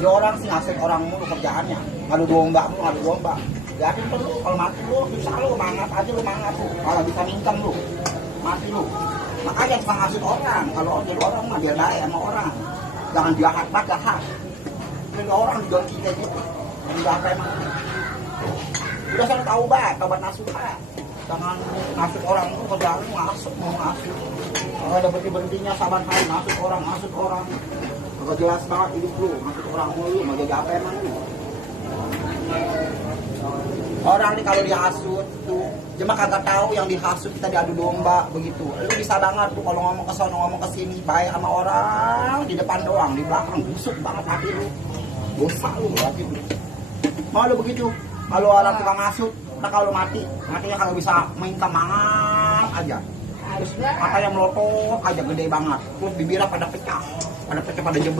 Jadi orang sih ngasih orang mulu kerjaannya, ngadu domba lu, ngadu domba. Yakin perlu kalau mati lu bisa lu mangat aja lu mangat lu. Kalau bisa minjem lu, mati lu. Makanya suka ngasih orang, kalau jadi orang mah dia baik sama orang. Jangan jahat banget jahat. Jadi orang juga kita gitu. Jadi apa emang? Udah saya tahu banget, taubat nasuha. Jangan ngasih orang lu kerjaan lu ngasih mau ngasih. Kalau ada berhenti-berhentinya saban hari ngasih orang. Gak jelas banget hidup lu, ngasih orang mulu, mau jadi apa emang lu? Orang nih kalau dihasut tuh, cuma kagak tahu yang dihasut kita diadu domba begitu. Lu bisa banget tuh kalau ngomong ke sono ngomong ke sini baik sama orang di depan doang, di belakang busuk banget hati lu. Dosa lu hati lu. Mau lu begitu? Kalau orang tukang ngasut, nah kalau matinya kalau bisa minta mangan aja. Terus matanya melotot aja gede banget. Terus bibirnya pada pecah pada jebol.